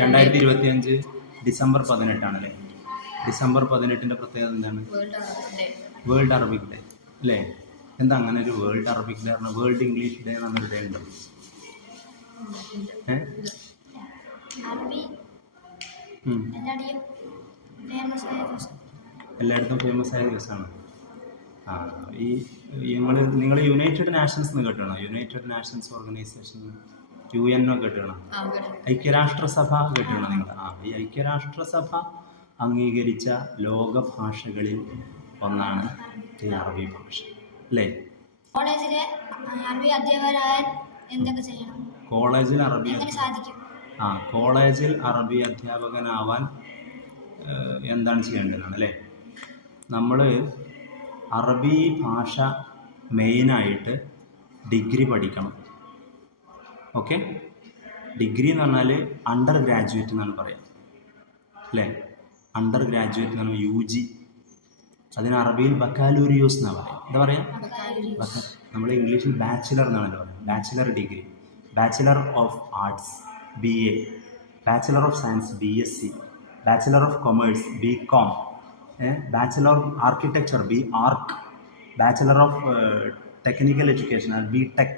2025 December 18 December 18 പ്രത്യേകത എന്താണ്? World Arabic day അല്ലേ? എന്താ അങ്ങനെ ഒരു വേൾഡ് അറബിക് ഡേ പറഞ്ഞാൽ? വേൾഡ് ഇംഗ്ലീഷ് ഡേ എന്നൊരു ഡേ ഉണ്ടോ? എല്ലായിടത്തും ഫേമസ് ആയ ദിവസമാണ്. നിങ്ങൾ യുണൈറ്റഡ് നാഷൻസ് എന്ന് കേട്ടോ? യുണൈറ്റഡ് നാഷൻസ് ഓർഗനൈസേഷൻ, UN കേട്ടോ? ഐക്യരാഷ്ട്രസഭ കേട്ടോ നിങ്ങൾ? ഈ ഐക്യരാഷ്ട്രസഭ അംഗീകരിച്ച ലോക ഭാഷകളിൽ ഒന്നാണ് ഈ അറബി ഭാഷ അല്ലേ? കോളേജിൽ അറബി അധ്യാപകനാവാൻ എന്താണ് ചെയ്യേണ്ടതാണ് അല്ലേ? നമ്മൾ അറബി ഭാഷ മെയിനായിട്ട് ഡിഗ്രി പഠിക്കണം. ഓക്കെ, ഡിഗ്രി എന്ന് പറഞ്ഞാൽ അണ്ടർ ഗ്രാജുവേറ്റ് എന്നാണ് പറയുക അല്ലേ? അണ്ടർ ഗ്രാജുവേറ്റ് എന്ന് പറഞ്ഞാൽ UG. അതിന് അറബിയിൽ ബക്കാലൂരിയോസ് എന്നാണ് പറയുക. എന്താ പറയുക? നമ്മൾ ഇംഗ്ലീഷിൽ ബാച്ചിലർ എന്നാണല്ലോ പറയുക. Bachelor degree, bachelor of arts BA, bachelor of science BSc, bachelor of commerce BCom, bachelor of architecture BArch, bachelor of technical education BTech.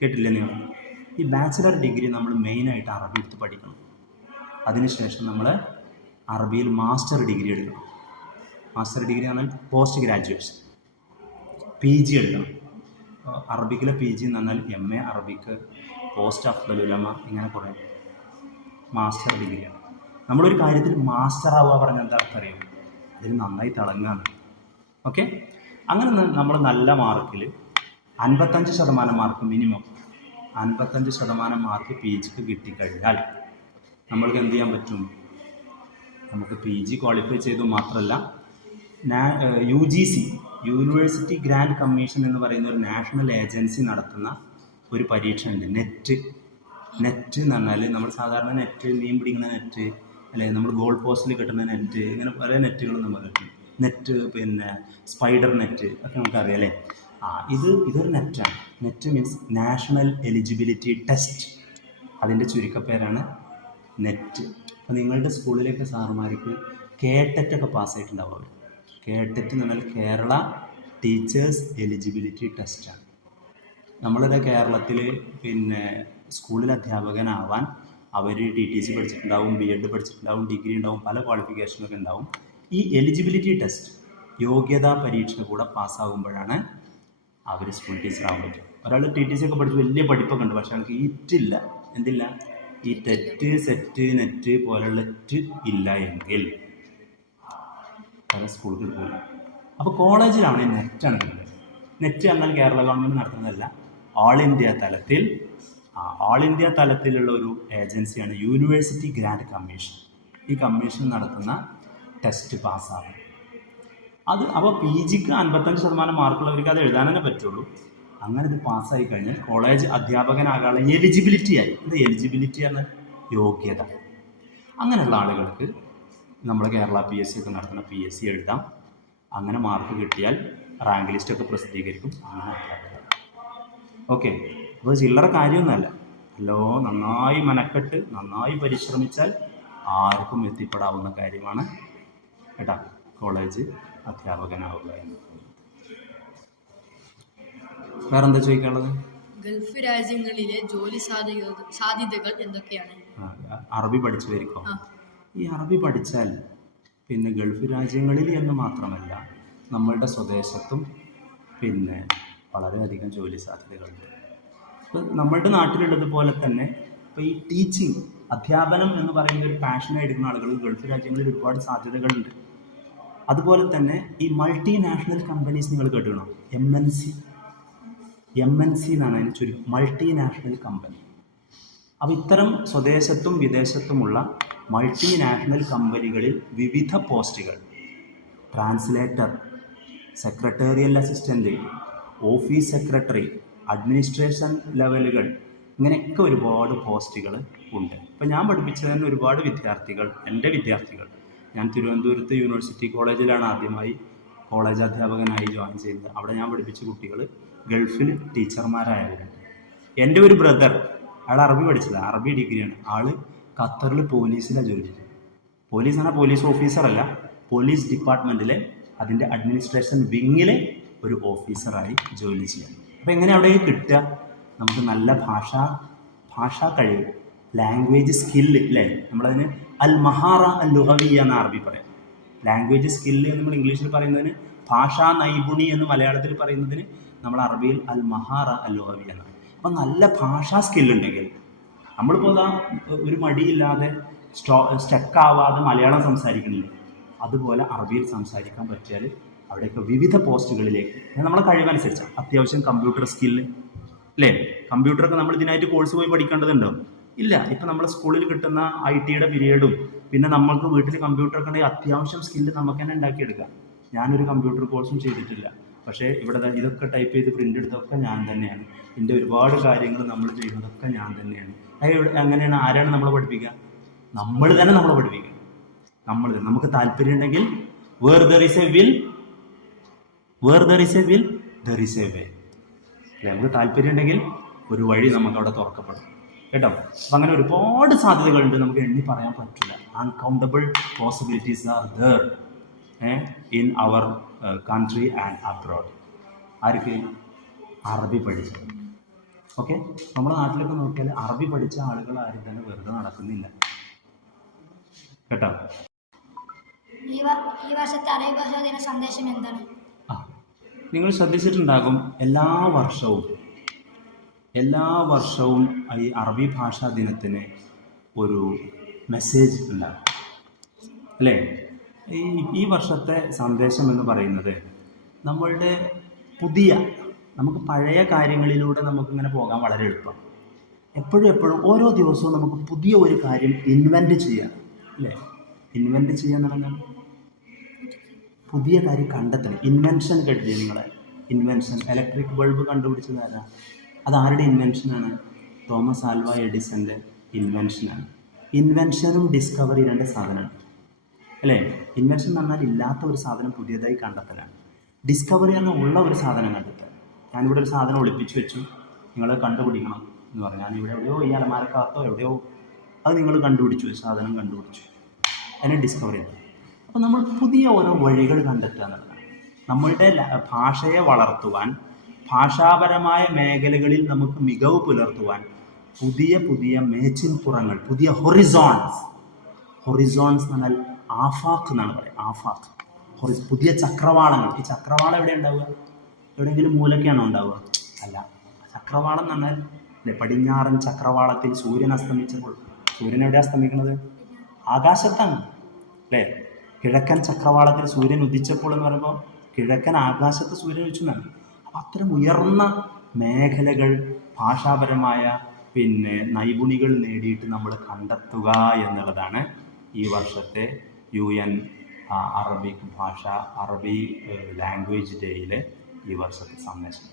കേട്ടില്ലേ നിങ്ങൾ? ഈ ബാച്ചിലർ ഡിഗ്രി നമ്മൾ മെയിനായിട്ട് അറബി എടുത്ത് പഠിക്കണം. അതിനുശേഷം നമ്മൾ അറബിയിൽ മാസ്റ്റർ ഡിഗ്രി എടുക്കണം. മാസ്റ്റർ ഡിഗ്രി എന്ന് പറഞ്ഞാൽ പോസ്റ്റ് ഗ്രാജുവേഷൻ, PG എടുക്കണം. അറബിക്കിലെ PG എന്ന് പറഞ്ഞാൽ MA അറബിക്ക്, പോസ്റ്റ് അഫ്ദൽ ഉലമ, ഇങ്ങനെ കുറേ മാസ്റ്റർ ഡിഗ്രിയാണ്. നമ്മളൊരു കാര്യത്തിൽ മാസ്റ്റർ ആവുക പറഞ്ഞാൽ എന്താ അർത്ഥം അറിയാം? അതിൽ നന്നായി തിളങ്ങുകയാണ്. ഓക്കെ, അങ്ങനെ നമ്മൾ നല്ല മാർക്കിൽ 55% മാർക്ക്, മിനിമം 55% മാർക്ക് PGക്ക് കിട്ടിക്കഴിഞ്ഞാൽ നമ്മൾക്ക് എന്ത് ചെയ്യാൻ പറ്റും? നമുക്ക് PG ക്വാളിഫൈ ചെയ്തു മാത്രമല്ല, UGC, യൂണിവേഴ്സിറ്റി ഗ്രാൻഡ് കമ്മീഷൻ എന്ന് പറയുന്ന ഒരു നാഷണൽ ഏജൻസി നടത്തുന്ന ഒരു പരീക്ഷ ഉണ്ട്. നെറ്റ് എന്ന് പറഞ്ഞാൽ നമ്മൾ സാധാരണ നെറ്റ്, മീൻ പിടിക്കുന്ന നെറ്റ് അല്ലെങ്കിൽ നമ്മൾ ഗോൾ പോസ്റ്റിൽ കിട്ടുന്ന നെറ്റ്, ഇങ്ങനെ പല നെറ്റുകളും നമ്മൾ കിട്ടും. നെറ്റ്, പിന്നെ സ്പൈഡർ നെറ്റ് ഒക്കെ നമുക്കറിയാം അല്ലേ? ഇതൊരു നെറ്റാണ്. Net means national eligibility test. അതിൻ്റെ ചുരുക്കപ്പേരാണ് നെറ്റ്. അപ്പോൾ നിങ്ങളുടെ സ്കൂളിലേക്ക് സാറുമാർക്ക് KTET ഒക്കെ പാസ്സായിട്ടുണ്ടാവും. അവർ KTET എന്ന് പറഞ്ഞാൽ കേരള ടീച്ചേഴ്സ് എലിജിബിലിറ്റി ടെസ്റ്റാണ്. നമ്മളിത് കേരളത്തിൽ പിന്നെ സ്കൂളിൽ അധ്യാപകനാവാൻ അവർ TTC പഠിച്ചിട്ടുണ്ടാവും, BEd പഠിച്ചിട്ടുണ്ടാവും, ഡിഗ്രി ഉണ്ടാവും, പല ക്വാളിഫിക്കേഷനൊക്കെ ഉണ്ടാവും. ഈ എലിജിബിലിറ്റി ടെസ്റ്റ്, യോഗ്യതാ പരീക്ഷ കൂടെ പാസ്സാകുമ്പോഴാണ് അവർ സ്കൂൾ ടീച്ചറാകാൻ പറ്റും. ഒരാൾ TTC ഒക്കെ പഠിച്ച് വലിയ പഠിപ്പൊക്കെ ഉണ്ട്, പക്ഷേ അവർക്ക് ഈറ്റില്ല. എന്തില്ല? ഈ ടെറ്റ്, സെറ്റ്, നെറ്റ് പോലുള്ള ഇല്ല എങ്കിൽ പല സ്കൂളുകൾ പോലും. അപ്പോൾ കോളേജിലാണ് നെറ്റാണ് വരുന്നത്. നെറ്റ് എന്നാൽ കേരള ഗവൺമെൻറ് നടത്തുന്നതല്ല, ഓൾ ഇന്ത്യ തലത്തിലുള്ള ഒരു ഏജൻസിയാണ് യൂണിവേഴ്സിറ്റി ഗ്രാൻഡ് കമ്മീഷൻ. ഈ കമ്മീഷൻ നടത്തുന്ന ടെസ്റ്റ് പാസ്സാകും. അപ്പോൾ PGക്ക് 55% മാർക്കുള്ളവർക്ക് അത് എഴുതാൻ തന്നെ പറ്റുള്ളൂ. അങ്ങനെ ഇത് പാസ്സായി കഴിഞ്ഞാൽ കോളേജ് അധ്യാപകനാകാനുള്ള എലിജിബിലിറ്റി ആയി. ഇത് എലിജിബിലിറ്റി ആണ് യോഗ്യത. അങ്ങനെയുള്ള ആളുകൾക്ക് നമ്മൾ കേരള PSC ഒക്കെ നടത്തുന്ന PSC എഴുതാം. അങ്ങനെ മാർക്ക് കിട്ടിയാൽ റാങ്ക് ലിസ്റ്റൊക്കെ പ്രസിദ്ധീകരിക്കും. അങ്ങനെ ഓക്കെ. അപ്പോൾ ചില്ലറ കാര്യമൊന്നുമല്ല. നന്നായി മനക്കെട്ട് നന്നായി പരിശ്രമിച്ചാൽ ആർക്കും എത്തിപ്പെടാവുന്ന കാര്യമാണ് കേട്ടോ കോളേജ് അധ്യാപകനാവുക എന്ന്. വേറെന്താ ചോദിക്കാനുള്ളത്? ഗൾഫ് രാജ്യങ്ങളിലെ ജോലി സാധ്യതകൾ എന്തൊക്കെയാണ്? അറബി പഠിച്ചു വരിക്കോ? ഈ അറബി പഠിച്ചാൽ പിന്നെ ഗൾഫ് രാജ്യങ്ങളിൽ എന്ന് മാത്രമല്ല നമ്മളുടെ സ്വദേശത്തും പിന്നെ വളരെയധികം ജോലി സാധ്യതകളുണ്ട്. ഇപ്പോൾ നമ്മളുടെ നാട്ടിലുള്ളതുപോലെ തന്നെ ഇപ്പോൾ ഈ ടീച്ചിങ്, അധ്യാപനം എന്ന് പറയുന്ന ഒരു പാഷനായി എടുക്കുന്ന ആളുകൾ ഗൾഫ് രാജ്യങ്ങളിൽ ഒരുപാട് സാധ്യതകളുണ്ട്. അതുപോലെ തന്നെ ഈ മൾട്ടിനാഷണൽ കമ്പനീസ് നിങ്ങൾ കേട്ടുകണോ? MNC എന്നാണ് അതിന് ചുരുക്കം, മൾട്ടിനാഷണൽ കമ്പനി. അപ്പോൾ ഇത്തരം സ്വദേശത്തും വിദേശത്തുമുള്ള മൾട്ടിനാഷണൽ കമ്പനികളിൽ വിവിധ പോസ്റ്റുകൾ, translator, secretarial assistant, office secretary, administration ലെവലുകൾ, ഇങ്ങനെയൊക്കെ ഒരുപാട് പോസ്റ്റുകൾ ഉണ്ട്. ഇപ്പോൾ ഞാൻ പഠിപ്പിച്ച തന്നെ ഒരുപാട് വിദ്യാർത്ഥികൾ, എൻ്റെ വിദ്യാർത്ഥികൾ, ഞാൻ തിരുവനന്തപുരത്ത് യൂണിവേഴ്സിറ്റി കോളേജിലാണ് ആദ്യമായി കോളേജ് അധ്യാപകനായി ജോയിൻ ചെയ്തത്. അവിടെ ഞാൻ പഠിപ്പിച്ച കുട്ടികൾ ഗൾഫിൽ ടീച്ചർമാരായവരുണ്ട്. എൻ്റെ ഒരു ബ്രദർ, അയാൾ അറബി പഠിച്ചതാണ്, അറബി ഡിഗ്രിയാണ്. ആൾ ഖത്തറിൽ പോലീസിലാണ് ജോലി ചെയ്യുന്നത്. പോലീസ് എന്ന് പറഞ്ഞാൽ പോലീസ് ഓഫീസറല്ല, പോലീസ് ഡിപ്പാർട്ട്മെൻറ്റിലെ അതിൻ്റെ അഡ്മിനിസ്ട്രേഷൻ വിങ്ങിലെ ഒരു ഓഫീസറായി ജോലി ചെയ്യാം. അപ്പോൾ എങ്ങനെ അവിടെ കിട്ടുക? നമുക്ക് നല്ല ഭാഷാ കഴിവ്, ലാംഗ്വേജ് സ്കില്ല് അല്ലേ, നമ്മളതിന് അൽ മഹാറ അൽ ലുഗവിയ എന്ന അറബി പറയാം. ലാംഗ്വേജ് സ്കില്ല് നമ്മൾ ഇംഗ്ലീഷിൽ പറയുന്നതിന് ഭാഷാ നൈപുണി എന്ന് മലയാളത്തിൽ പറയുന്നതിന് നമ്മൾ അറബിയിൽ അൽ മഹാറ അൽ ലുഗവിയ എന്നാണ്. അപ്പം നല്ല ഭാഷാ സ്കില്ലുണ്ടെങ്കിൽ നമ്മളിപ്പോൾ ഒരു മടിയില്ലാതെ സ്റ്റക്കാവാതെ മലയാളം സംസാരിക്കണില്ലേ, അതുപോലെ അറബിയിൽ സംസാരിക്കാൻ പറ്റിയാൽ അവിടെയൊക്കെ വിവിധ പോസ്റ്റുകളിലേക്ക് നമ്മളെ കഴിവനുസരിച്ചാണ്. അത്യാവശ്യം കമ്പ്യൂട്ടർ സ്കില്ല് അല്ലേ, കമ്പ്യൂട്ടറൊക്കെ നമ്മൾ ഇതിനായിട്ട് കോഴ്സ് പോയി പഠിക്കേണ്ടതുണ്ടോ? ഇല്ല. ഇപ്പം നമ്മൾ സ്കൂളിൽ കിട്ടുന്ന IT യുടെ പീരീഡും പിന്നെ നമ്മൾക്ക് വീട്ടിൽ കമ്പ്യൂട്ടറൊക്കെ ഉണ്ടെങ്കിൽ അത്യാവശ്യം സ്കില്ല് നമുക്ക് തന്നെ ഉണ്ടാക്കിയെടുക്കാം. ഞാനൊരു കമ്പ്യൂട്ടർ കോഴ്സും ചെയ്തിട്ടില്ല, പക്ഷേ ഇവിടെ ഇതൊക്കെ ടൈപ്പ് ചെയ്ത് പ്രിൻ്റ് എടുത്തൊക്കെ ഞാൻ തന്നെയാണ്. ഇതിൻ്റെ ഒരുപാട് കാര്യങ്ങൾ നമ്മൾ ചെയ്യുന്നതൊക്കെ ഞാൻ തന്നെയാണ്. അങ്ങനെയാണ്. ആരാണ് നമ്മളെ പഠിപ്പിക്കുക? നമ്മൾ തന്നെ നമ്മളെ പഠിപ്പിക്കുക. നമ്മൾ തന്നെ. നമുക്ക് താല്പര്യം ഉണ്ടെങ്കിൽ where there is a will there is a way അല്ലേ, നമുക്ക് താല്പര്യം ഉണ്ടെങ്കിൽ ഒരു വഴി നമുക്ക് അവിടെ തുറക്കപ്പെടും കേട്ടോ. അപ്പം അങ്ങനെ ഒരുപാട് സാധ്യതകളുണ്ട്, നമുക്ക് എണ്ണി പറയാൻ പറ്റില്ല. Uncountable possibilities are there in our country and abroad. ആർക്ക്? അറബി പഠിച്ചത്. ഓക്കെ, നമ്മുടെ നാട്ടിലൊക്കെ നോക്കിയാൽ അറബി പഠിച്ച ആളുകൾ ആരും തന്നെ വെറുതെ നടക്കുന്നില്ല കേട്ടോ. ഈ വർഷത്തെ അറബി ഭാഷാ ദിന സന്ദേശം എന്താണ്? നിങ്ങൾ ശ്രദ്ധിച്ചിട്ടുണ്ടാകും, എല്ലാ വർഷവും ഈ അറബി ഭാഷാ ദിനത്തിന് ഒരു മെസ്സേജ് ഉണ്ടാകും അല്ലേ. ഈ വർഷത്തെ സന്ദേശം എന്ന് പറയുന്നത് നമ്മളുടെ നമുക്ക് പഴയ കാര്യങ്ങളിലൂടെ നമുക്കിങ്ങനെ പോകാൻ വളരെ എളുപ്പമാണ്. എപ്പോഴും ഓരോ ദിവസവും നമുക്ക് പുതിയ ഒരു കാര്യം ഇൻവെൻറ്റ് ചെയ്യാം അല്ലേ. ഇൻവെൻറ്റ് ചെയ്യാന്ന് പറഞ്ഞാൽ പുതിയ കാര്യം കണ്ടെത്തണം. ഇൻവെൻഷൻ കേട്ടില്ലേ നിങ്ങളെ? ഇൻവെൻഷൻ, ഇലക്ട്രിക് ബൾബ് കണ്ടുപിടിച്ചത് ആരാ? അതാരുടെ ഇൻവെൻഷനാണ്? തോമസ് ആൽവ എഡിസൻ്റെ ഇൻവെൻഷനാണ്. ഇൻവെൻഷനും ഡിസ്കവറി രണ്ട് സാധനമാണ് അല്ലേ. ഇൻവെൻഷൻ എന്ന് പറഞ്ഞാൽ ഇല്ലാത്ത ഒരു സാധനം പുതിയതായി കണ്ടെത്തലാണ്. ഡിസ്കവറി പറഞ്ഞാൽ ഉള്ള ഒരു സാധനം കണ്ടെത്തൽ. ഞാനിവിടെ ഒരു സാധനം ഒളിപ്പിച്ച് വെച്ചു, നിങ്ങൾ കണ്ടുപിടിക്കണം എന്ന് പറഞ്ഞു. ഞാനിവിടെ എവിടെയോ ഈ അലമാരക്കകത്തോ എവിടെയോ അത് നിങ്ങൾ കണ്ടുപിടിച്ചു, സാധനം കണ്ടുപിടിച്ചു, അതിനെ ഡിസ്കവറി ചെയ്തു. അപ്പോൾ നമ്മൾ പുതിയ ഓരോ വഴികൾ കണ്ടെത്തുക എന്നുള്ളതാണ്. നമ്മളുടെ ഭാഷയെ വളർത്തുവാൻ, ഭാഷാപരമായ മേഖലകളിൽ നമുക്ക് മികവ് പുലർത്തുവാൻ പുതിയ മേച്ചിൻപുറങ്ങൾ, പുതിയ ഹൊറിസോൺസ് എന്ന് പറഞ്ഞാൽ ആഫാഖ് എന്നാണ് പറയുക. ആഫാഖ്, പുതിയ ചക്രവാളങ്ങൾ. ഈ ചക്രവാളം എവിടെ ഉണ്ടാവുക? എവിടെയെങ്കിലും മൂലക്കാണോ ഉണ്ടാവുക? അല്ല. ചക്രവാളം എന്ന് പറഞ്ഞാൽ അല്ലേ, പടിഞ്ഞാറൻ ചക്രവാളത്തിൽ സൂര്യൻ അസ്തമിച്ചപ്പോൾ, സൂര്യൻ എവിടെയാണ് അസ്തമിക്കുന്നത്? ആകാശത്താണ് അല്ലേ. കിഴക്കൻ ചക്രവാളത്തിൽ സൂര്യൻ ഉദിച്ചപ്പോൾ എന്ന് പറയുമ്പോൾ കിഴക്കൻ ആകാശത്ത് സൂര്യൻ ഉദിച്ചു എന്നാണ്. അപ്പം അത്തരം ഉയർന്ന മേഖലകൾ, ഭാഷാപരമായ നൈപുണികൾ നേടിയിട്ട് നമ്മൾ കണ്ടെത്തുക എന്നുള്ളതാണ് ഈ വർഷത്തെ UN അറബി ലാംഗ്വേജ് ഡേയിലെ ഈ വർഷത്തെ സന്ദേശം.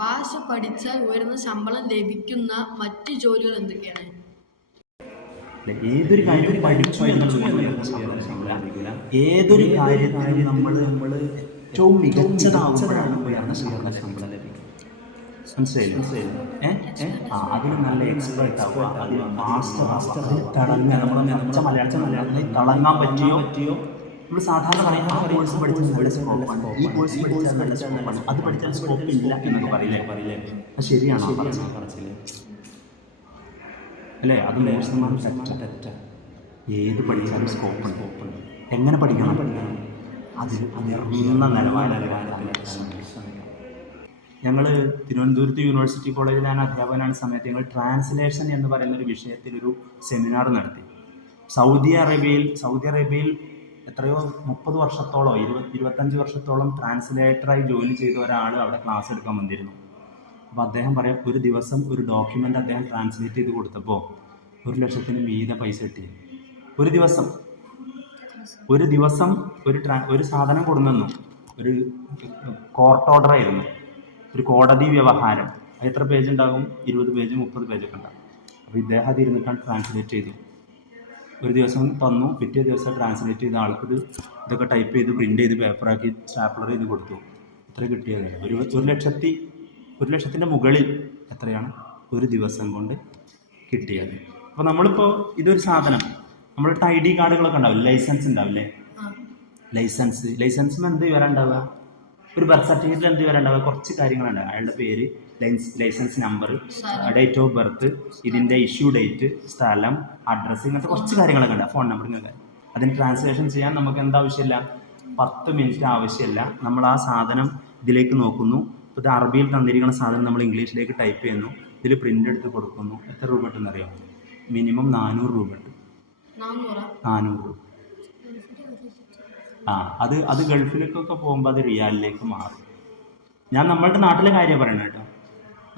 ഭാഷ പഠിച്ചാൽ ഉയർന്ന ശമ്പളം ലഭിക്കുന്ന മറ്റ് ജോലികൾ എന്തൊക്കെയാണ്? ഏതൊരു കാര്യം പഠിച്ചു ഏതൊരു കാര്യത്തിനും നമ്മൾ ഏറ്റവും മികച്ചതാവുമ്പോഴാണ് ഉയർന്ന ശമ്പളം ലഭിക്കുക. മനസ്സിലായില്ലേ? അതിന് നല്ല എക്സ്പേർട്ട് ആവുക, അതിൽ മാസ്റ്റർ ആവുക, മലയാളത്തിൽ തിളങ്ങാൻ പറ്റിയോ. നമ്മൾ സാധാരണ പറയുന്ന ആ കോഴ്സ് പഠിച്ചാൽ നല്ല സ്കോപ്പാണ്, ഈ കോഴ്സ് പഠിച്ചാൽ നല്ല സ്കോപ്പാണ്, അത് പഠിച്ചാൽ സ്കോപ്പ് ഇല്ല എന്നൊക്കെ പറയില്ലേ? അത് ശരിയാണോ പറച്ചില് അല്ലേ? അത് 100% തെറ്റാ. ഏത് പഠിച്ചാലും സ്കോപ്പുണ്ട്. എങ്ങനെ പഠിക്കണം? അതിൽ ഉയർന്ന നിലവാരത്തിൽ. ഞങ്ങൾ തിരുവനന്തപുരത്ത് യൂണിവേഴ്സിറ്റി കോളേജിൽ ഞാൻ അധ്യാപകനാണ് സമയത്ത് ഞങ്ങൾ ട്രാൻസ്ലേഷൻ എന്ന് പറയുന്നൊരു വിഷയത്തിലൊരു സെമിനാർ നടത്തി. സൗദി അറേബ്യയിൽ എത്രയോ 30 വർഷത്തോളം 25 വർഷത്തോളം ട്രാൻസ്ലേറ്ററായി ജോലി ചെയ്ത ഒരാൾ അവിടെ ക്ലാസ് എടുക്കാൻ വന്നിരുന്നു. അപ്പോൾ അദ്ദേഹം പറയാം, ഒരു ദിവസം ഒരു ഡോക്യുമെൻ്റ് അദ്ദേഹം ട്രാൻസ്ലേറ്റ് ചെയ്ത് കൊടുത്തപ്പോൾ 1,00,000 മീതെ പൈസ കിട്ടി. ഒരു ദിവസം ഒരു സാധനം കൊടുന്നു. ഒരു കോർട്ട് ഓർഡർ ആയിരുന്നു, ഒരു കോടതി വ്യവഹാരം. അത് എത്ര പേജ് ഉണ്ടാകും? 20 പേജ് 30 പേജൊക്കെ ഉണ്ടാകും. അപ്പോൾ ഇദ്ദേഹം അത് ഇരുന്നിട്ടാണ് ട്രാൻസ്ലേറ്റ് ചെയ്തു. ഒരു ദിവസം തന്നു, പിറ്റേ ദിവസം ട്രാൻസ്ലേറ്റ് ചെയ്ത ആൾക്കിത് ഇതൊക്കെ ടൈപ്പ് ചെയ്ത് പ്രിൻ്റ് ചെയ്ത് പേപ്പറാക്കി സ്റ്റാപ്ലർ ചെയ്ത് കൊടുത്തു. എത്ര കിട്ടിയത്? 1,00,000 മുകളിൽ എത്രയാണ്? ഒരു ദിവസം കൊണ്ട് കിട്ടിയത്. അപ്പോൾ നമ്മളിപ്പോൾ ഇതൊരു സാധനം, നമ്മളുടെ ID കാർഡുകളൊക്കെ ഉണ്ടാവില്ല, ലൈസൻസ് ഉണ്ടാവില്ലേ, ലൈസൻസിന് എന്ത് വിവരം ഉണ്ടാവുക, ഒരു ബർത്ത് സർട്ടിഫിക്കറ്റിൽ എന്ത് വിവരം ഉണ്ടാവുക, കുറച്ച് കാര്യങ്ങളുണ്ടാവുക. അയാളുടെ പേര്, license number, date of birth, ഇതിൻ്റെ ഇഷ്യൂ ഡേറ്റ്, സ്ഥലം, അഡ്രസ്സ്, ഇങ്ങനത്തെ കുറച്ച് കാര്യങ്ങളൊക്കെ ഉണ്ടാവും, ഫോൺ നമ്പർ, ഇങ്ങനത്തെ. അതിന് ട്രാൻസ്ലേഷൻ ചെയ്യാൻ നമുക്ക് എന്താവശ്യമില്ല, 10 മിനിറ്റ് ആവശ്യമില്ല. നമ്മൾ ആ സാധനം ഇതിലേക്ക് നോക്കുന്നു, ഇപ്പോൾ ഇത് അറബിയിൽ തന്നിരിക്കുന്ന സാധനം നമ്മൾ ഇംഗ്ലീഷിലേക്ക് ടൈപ്പ് ചെയ്യുന്നു, ഇതിൽ പ്രിൻ്റ് എടുത്ത് കൊടുക്കുന്നു. എത്ര രൂപ കിട്ടുമെന്ന് അറിയാം? മിനിമം 400 രൂപ ഉണ്ട്. 400 രൂപ. അത് ഗൾഫിലേക്കൊക്കെ പോകുമ്പോൾ അത് റിയാലിലേക്ക് മാറും. ഞാൻ നമ്മളുടെ നാട്ടിലെ കാര്യമാണ് പറയുന്നത് കേട്ടോ,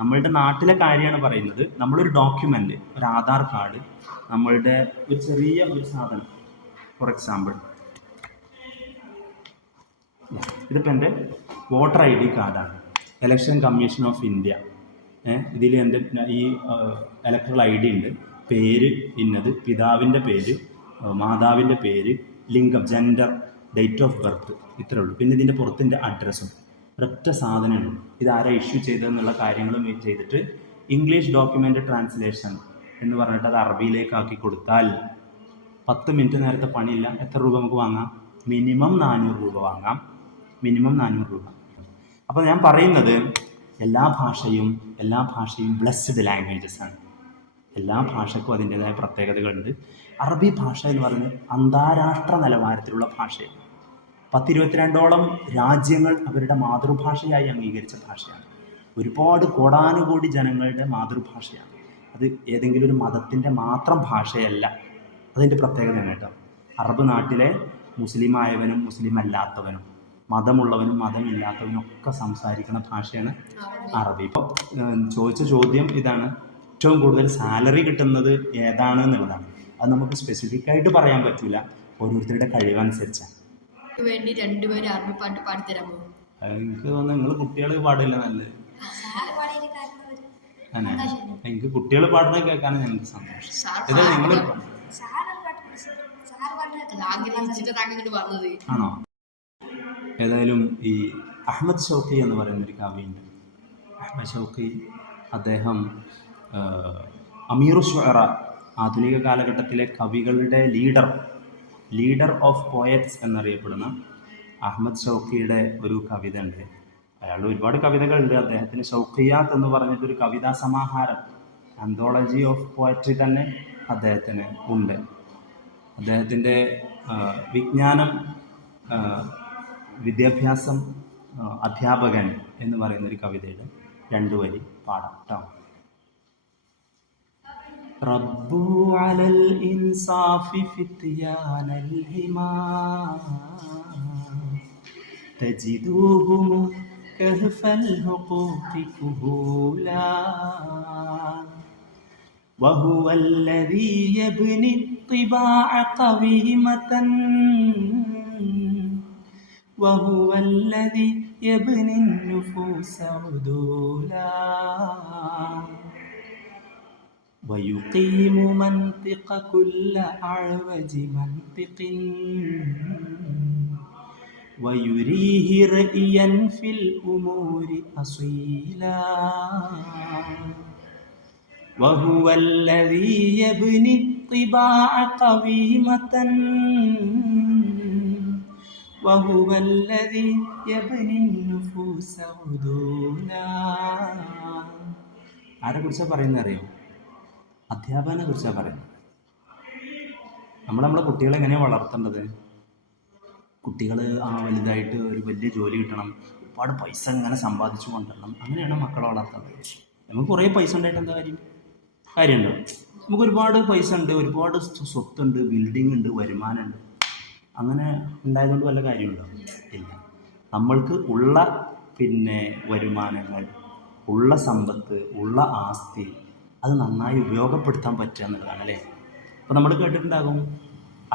നമ്മളുടെ നാട്ടിലെ കാര്യമാണ് പറയുന്നത്. നമ്മളൊരു ഡോക്യുമെൻ്റ്, ഒരു ആധാർ കാർഡ്, നമ്മളുടെ ഒരു ചെറിയ ഒരു സാധനം, ഫോർ എക്സാമ്പിൾ ഇതിപ്പോൾ എൻ്റെ വോട്ടർ ID കാർഡാണ്, ഇലക്ഷൻ കമ്മീഷൻ ഓഫ് ഇന്ത്യ. ഇതിൽ എൻ്റെ ഈ ഇലക്ട്രൽ ID ഉണ്ട്, പേര് ഇന്നത്, പിതാവിൻ്റെ പേര്, മാതാവിൻ്റെ പേര്, ലിംഗം, ജെൻഡർ, ഡേറ്റ് ഓഫ് ബർത്ത്, ഇത്രയേ ഉള്ളൂ. പിന്നെ ഇതിൻ്റെ പുറത്തിൻ്റെ അഡ്രസ്സും, ഒരൊറ്റ സാധനമാണ്. ഇതാരാ ഇഷ്യൂ ചെയ്തതെന്നുള്ള കാര്യങ്ങളും ചെയ്തിട്ട് ഇംഗ്ലീഷ് ഡോക്യുമെൻ്റ് ട്രാൻസ്ലേഷൻ എന്ന് പറഞ്ഞിട്ട് അത് അറബിയിലേക്ക് ആക്കി കൊടുത്താൽ 10 മിനിറ്റ് നേരത്തെ പണിയില്ല. എത്ര രൂപ നമുക്ക് വാങ്ങാം? മിനിമം 400 രൂപ വാങ്ങാം, മിനിമം 400 രൂപ. അപ്പോൾ ഞാൻ പറയുന്നത് എല്ലാ ഭാഷയും ബ്ലെസ്ഡ് ലാംഗ്വേജസ് ആണ്. എല്ലാ ഭാഷക്കും അതിൻ്റേതായ പ്രത്യേകതകളുണ്ട്. അറബി ഭാഷ എന്ന് പറയുന്നത് അന്താരാഷ്ട്ര നിലവാരത്തിലുള്ള ഭാഷയാണ്. 10-22ഓളം രാജ്യങ്ങൾ അവരുടെ മാതൃഭാഷയായി അംഗീകരിച്ച ഭാഷയാണ്. ഒരുപാട് കോടാനുകോടി ജനങ്ങളുടെ മാതൃഭാഷയാണ്. അത് ഏതെങ്കിലും ഒരു മതത്തിൻ്റെ മാത്രം ഭാഷയല്ല. അതിൻ്റെ പ്രത്യേകതയാണ് കേട്ടോ. അറബ് നാട്ടിലെ മുസ്ലിം ആയവനും മുസ്ലിം അല്ലാത്തവനും, മതമുള്ളവനും മതമില്ലാത്തവനും ഒക്കെ സംസാരിക്കുന്ന ഭാഷയാണ് അറബി. ഇപ്പോൾ ചോദിച്ച ചോദ്യം ഇതാണ്, ഏറ്റവും കൂടുതൽ സാലറി കിട്ടുന്നത് ഏതാണ് എന്നുള്ളതാണ്. അത് നമുക്ക് സ്പെസിഫിക് ആയിട്ട് പറയാൻ പറ്റില്ല, ഓരോരുത്തരുടെ കഴിവനുസരിച്ചാണ്. വേണ്ടി 2 പേര് അറബി പാട്ട് പാടിത്തരാമോ? എനിക്ക് തോന്നുന്നു നിങ്ങൾ കുട്ടികൾ പാടില്ല നല്ലത്. എനിക്ക് കുട്ടികൾ പാടുന്നത് കേൾക്കാനാണ് ഞങ്ങൾക്ക് സന്തോഷം. നിങ്ങൾ ആണോ? ഏതായാലും ഈ അഹമ്മദ് ഷൗക്കി എന്ന് പറയുന്നൊരു കവിയുണ്ട്. അഹമ്മദ് ഷൗക്കി അദ്ദേഹം അമീറു ഷുഅറ, ആധുനിക കാലഘട്ടത്തിലെ കവികളുടെ ലീഡർ ഓഫ് പോയറ്റ്സ് എന്നറിയപ്പെടുന്ന അഹമ്മദ് ഷൗക്കിയുടെ ഒരു കവിത ഉണ്ട്. അയാളുടെ ഒരുപാട് കവിതകളുണ്ട്. അദ്ദേഹത്തിന് ഷൗക്കിയാത്ത് എന്ന് പറഞ്ഞിട്ടൊരു കവിതാ സമാഹാരം, ആന്തോളജി ഓഫ് പോയട്രി തന്നെ അദ്ദേഹത്തിന് ഉണ്ട്. അദ്ദേഹത്തിൻ്റെ വിജ്ഞാനം, വിദ്യാഭ്യാസം, അധ്യാപകൻ എന്ന് പറയുന്നൊരു കവിതയുടെ 2 വരി പാടാം കേട്ടോ. റബ്ബു അലൽ ഇൻസാഫി ഫിത്യാനൽ ഹിമാ തജിദൂഹും കഹ്ഫൽ ഹുഖൂഖി കുഹൂലാ وهو الذي يبني الطباع قويمة وهو الذي يبني النفوس عدولا ويقيم منطق كل أعوج منطق ويريه رأيا في الأمور أصيلا وهو الذي يبني الطباع قويمة وهو الذي يبني النفوس عدولا. ആരെക്കുറിച്ചാണ് പറയുന്നത് അറിയോ? അധ്യാപകനെ കുറിച്ചാണ് പറയുന്നത്. നമ്മളെ കുട്ടികളെ എങ്ങനെയാണ് വളർത്തേണ്ടത്? കുട്ടികൾ വലുതായിട്ട് ഒരു വലിയ ജോലി കിട്ടണം, ഒരുപാട് പൈസ ഇങ്ങനെ സമ്പാദിച്ചു കൊണ്ടുവരണം, അങ്ങനെയാണ് മക്കളെ വളർത്തേണ്ടത്. നമുക്ക് കുറേ പൈസ ഉണ്ടായിട്ട് എന്താ കാര്യമുണ്ടോ? നമുക്ക് ഒരുപാട് പൈസ ഉണ്ട്, ഒരുപാട് സ്വത്തുണ്ട്, ബിൽഡിംഗ് ഉണ്ട്, വരുമാനമുണ്ട്, അങ്ങനെ ഉണ്ടായതുകൊണ്ട് വല്ല കാര്യമുണ്ടോ? ഇല്ല. നമ്മൾക്ക് ഉള്ള വരുമാനങ്ങൾ, ഉള്ള സമ്പത്ത്, ഉള്ള ആസ്തി, അത് നന്നായി ഉപയോഗപ്പെടുത്താൻ പറ്റുക എന്നുള്ളതാണ് അല്ലേ. അപ്പോൾ നമ്മൾ കേട്ടിട്ടുണ്ടാകും,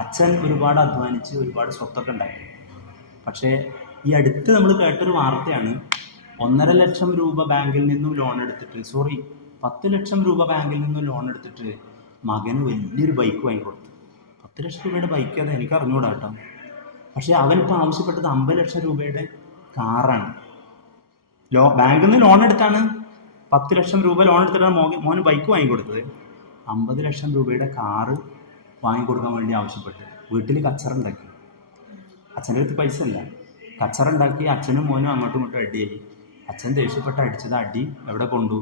അച്ഛൻ ഒരുപാട് അധ്വാനിച്ച് ഒരുപാട് സ്വത്തൊക്കെ ഉണ്ടാക്കി. പക്ഷേ ഈ അടുത്ത് നമ്മൾ കേട്ടൊരു വാർത്തയാണ്, 1.5 ലക്ഷം രൂപ ബാങ്കിൽ നിന്നും ലോൺ എടുത്തിട്ട് 10 ലക്ഷം രൂപ ബാങ്കിൽ നിന്നും ലോൺ എടുത്തിട്ട് മകന് വലിയൊരു ബൈക്ക് വാങ്ങിക്കൊടുത്തു. 10 ലക്ഷം രൂപയുടെ ബൈക്ക് അത് എനിക്ക് അറിഞ്ഞുകൂടാ കേട്ടോ. പക്ഷേ അവനിപ്പോൾ ആവശ്യപ്പെട്ടത് 50 ലക്ഷം രൂപയുടെ കാറാണ്. ബാങ്കിൽ നിന്ന് ലോൺ എടുത്താണ് 10 ലക്ഷം രൂപ ലോൺ എടുത്തിട്ടാണ് മോന് ബൈക്ക് വാങ്ങിക്കൊടുത്തത്. 50 ലക്ഷം രൂപയുടെ കാറ് വാങ്ങിക്കൊടുക്കാൻ വേണ്ടി ആവശ്യപ്പെട്ട് വീട്ടിൽ കച്ചറ ഉണ്ടാക്കി. അച്ഛൻ്റെ അടുത്ത് പൈസ ഇല്ല. കച്ചറ ഉണ്ടാക്കി അച്ഛനും മോനും അങ്ങോട്ടും ഇങ്ങോട്ടും അടിയായി. അച്ഛൻ ദേഷ്യപ്പെട്ട് അടിച്ചത് അടി എവിടെ കൊണ്ടു?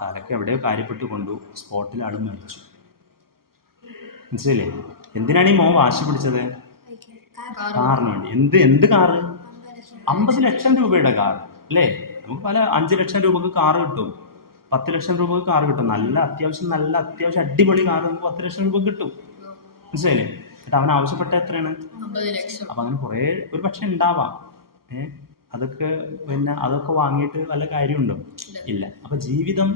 തലയ്ക്ക് എവിടെയോ കാര്യപ്പെട്ട് കൊണ്ടു. സ്പോട്ടിൽ ആളും മരിച്ചു. മനസ്സിലല്ലേ? എന്തിനാണ് ഈ മോൻ വാശി പിടിച്ചത്? കാറിന് വേണ്ടി. എന്ത് കാറ്? 50 ലക്ഷം രൂപയുടെ കാർ അല്ലേ? നമുക്ക് പല 5 ലക്ഷം രൂപക്ക് കാറ് കിട്ടും, 10 ലക്ഷം രൂപക്ക് കാറ് കിട്ടും. നല്ല അത്യാവശ്യം അടിപൊളി കാറ് നമുക്ക് 10 ലക്ഷം രൂപ കിട്ടും. മനസ്സിലായില്ലേ? എന്നിട്ട് അവൻ ആവശ്യപ്പെട്ട എത്രയാണ്? 50 ലക്ഷം. അപ്പം അങ്ങനെ കുറേ ഒരു പക്ഷെ ഉണ്ടാവാം. അതൊക്കെ വാങ്ങിയിട്ട് വല്ല കാര്യമുണ്ടോ? ഇല്ല. അപ്പം ജീവിതം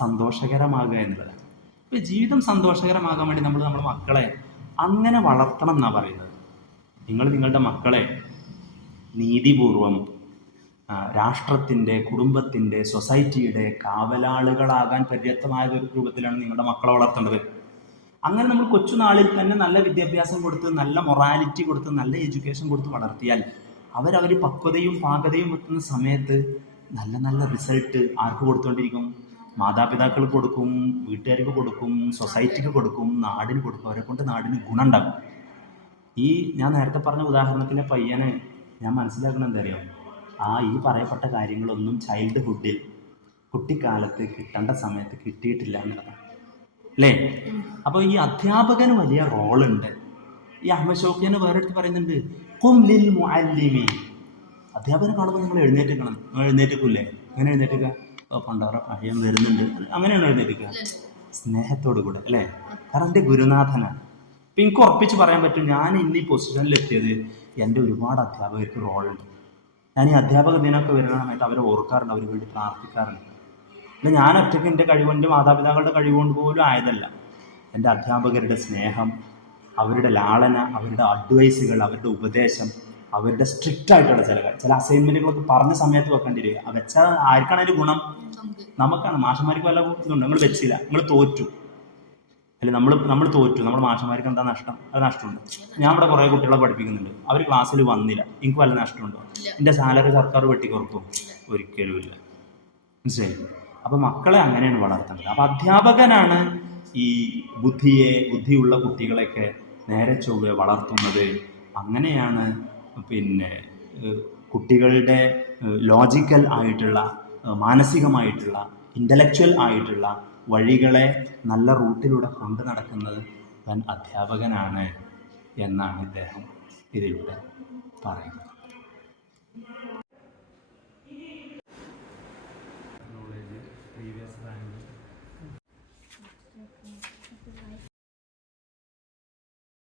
സന്തോഷകരമാകുക എന്നുള്ളതാണ്. അപ്പം ജീവിതം സന്തോഷകരമാകാൻ വേണ്ടി നമ്മുടെ മക്കളെ അങ്ങനെ വളർത്തണം എന്നാണ് പറയുന്നത്. നിങ്ങളുടെ മക്കളെ നീതിപൂർവം രാഷ്ട്രത്തിൻ്റെ, കുടുംബത്തിൻ്റെ, സൊസൈറ്റിയുടെ കാവലാളുകളാകാൻ പര്യാപ്തമായ ഒരു രൂപത്തിലാണ് നിങ്ങളുടെ മക്കളെ വളർത്തേണ്ടത്. അങ്ങനെ നമ്മൾ കൊച്ചുനാളിൽ തന്നെ നല്ല വിദ്യാഭ്യാസം കൊടുത്ത്, നല്ല മൊറാലിറ്റി കൊടുത്ത്, നല്ല എഡ്യൂക്കേഷൻ കൊടുത്ത് വളർത്തിയാൽ അവർ പക്വതയും പാകതയും വെക്കുന്ന സമയത്ത് നല്ല റിസൾട്ട് ആർക്ക് കൊടുത്തുകൊണ്ടിരിക്കും? മാതാപിതാക്കൾക്ക് കൊടുക്കും, വീട്ടുകാർക്ക് കൊടുക്കും, സൊസൈറ്റിക്ക് കൊടുക്കും, നാടിന് കൊടുക്കും. അവരെ കൊണ്ട് നാടിന് ഗുണം ഉണ്ടാകും. ഞാൻ നേരത്തെ പറഞ്ഞ ഉദാഹരണത്തിലെ പയ്യനെ ഞാൻ മനസ്സിലാക്കണം എന്താ അറിയാം? ഈ പറയപ്പെട്ട കാര്യങ്ങളൊന്നും ചൈൽഡ്ഹുഡിൽ, കുട്ടിക്കാലത്ത് കിട്ടേണ്ട സമയത്ത് കിട്ടിയിട്ടില്ല എന്നുള്ളതാണ് അല്ലേ? അപ്പോൾ ഈ അധ്യാപകന് വലിയ റോളുണ്ട്. ഈ അഹമ്മദ് ഷൗക്കിനെ വേറെ എടുത്ത് പറയുന്നുണ്ട്, ഖും ലിൽ മുഅല്ലിമി. അധ്യാപകനെ കാണുമ്പോൾ നിങ്ങൾ എഴുന്നേറ്റിക്കണം. നിങ്ങൾ എഴുന്നേറ്റിക്കൂല്ലേ? അങ്ങനെ എഴുന്നേറ്റുക? പണ്ടവരെ പഴയം വരുന്നുണ്ട്, അങ്ങനെയാണ് എഴുന്നേറ്റിക്കുക. സ്നേഹത്തോടു കൂടെ അല്ലേ? കാരണം എൻ്റെ ഗുരുനാഥനാണ്. അപ്പം എനിക്ക് ഉറപ്പിച്ച് പറയാൻ പറ്റും, ഞാൻ ഇന്ന് ഈ പൊസിഷനിലെത്തിയത് എൻ്റെ ഒരുപാട് അധ്യാപകർക്ക് റോളുണ്ട്. ഞാൻ ഈ അധ്യാപക ദിനമൊക്കെ വരുന്ന സമയത്ത് അവരെ ഓർക്കാറുണ്ട്, അവർക്ക് വേണ്ടി പ്രാർത്ഥിക്കാറുണ്ട്. അല്ല, ഞാൻ ഒറ്റയ്ക്ക് എൻ്റെ കഴിവുകൊണ്ട്, മാതാപിതാക്കളുടെ കഴിവുകൊണ്ട് പോലും ആയതല്ല. എൻ്റെ അധ്യാപകരുടെ സ്നേഹം, അവരുടെ ലാളന, അവരുടെ അഡ്വൈസുകൾ, അവരുടെ ഉപദേശം, അവരുടെ സ്ട്രിക്റ്റ് ആയിട്ടുള്ള ചില അസൈൻമെൻറ്റുകളൊക്കെ പറഞ്ഞ സമയത്ത് വെക്കേണ്ടി വരിക. വെച്ചാൽ ആർക്കാണ് അതിൻ്റെ ഗുണം? നമുക്കാണ്. മാഷന്മാർക്ക് വല്ല ഇതുണ്ട്, നിങ്ങൾ വെച്ചില്ല, നിങ്ങൾ തോറ്റു അല്ലെ? നമ്മൾ തോറ്റു. നമ്മുടെ മാഷന്മാർക്ക് എന്താ നഷ്ടം? അത് നഷ്ടമുണ്ട്. ഞാൻ ഇവിടെ കുറേ കുട്ടികളെ പഠിപ്പിക്കുന്നുണ്ട്, അവർ ക്ലാസ്സിൽ വന്നില്ല, എനിക്ക് വല്ല നഷ്ടമുണ്ടോ? എൻ്റെ സാലറി സർക്കാർ വെട്ടിക്കുറക്കും? ഒരിക്കലും ഇല്ല. മനസ്സിലായി? അപ്പം മക്കളെ അങ്ങനെയാണ് വളർത്തേണ്ടത്. അപ്പം അധ്യാപകനാണ് ഈ ബുദ്ധിയുള്ള കുട്ടികളെയൊക്കെ നേരെ ചൊവ്വെ വളർത്തുന്നത്. അങ്ങനെയാണ് കുട്ടികളുടെ ലോജിക്കൽ ആയിട്ടുള്ള, മാനസികമായിട്ടുള്ള, ഇൻ്റലക്ച്വൽ ആയിട്ടുള്ള വഴികളെ നല്ല റൂട്ടിലൂടെ കൊണ്ടു നടക്കുന്നത് അധ്യാപകനാണ് എന്നാണ് ഇദ്ദേഹം ഇതിലൂടെ പറയുന്നത്.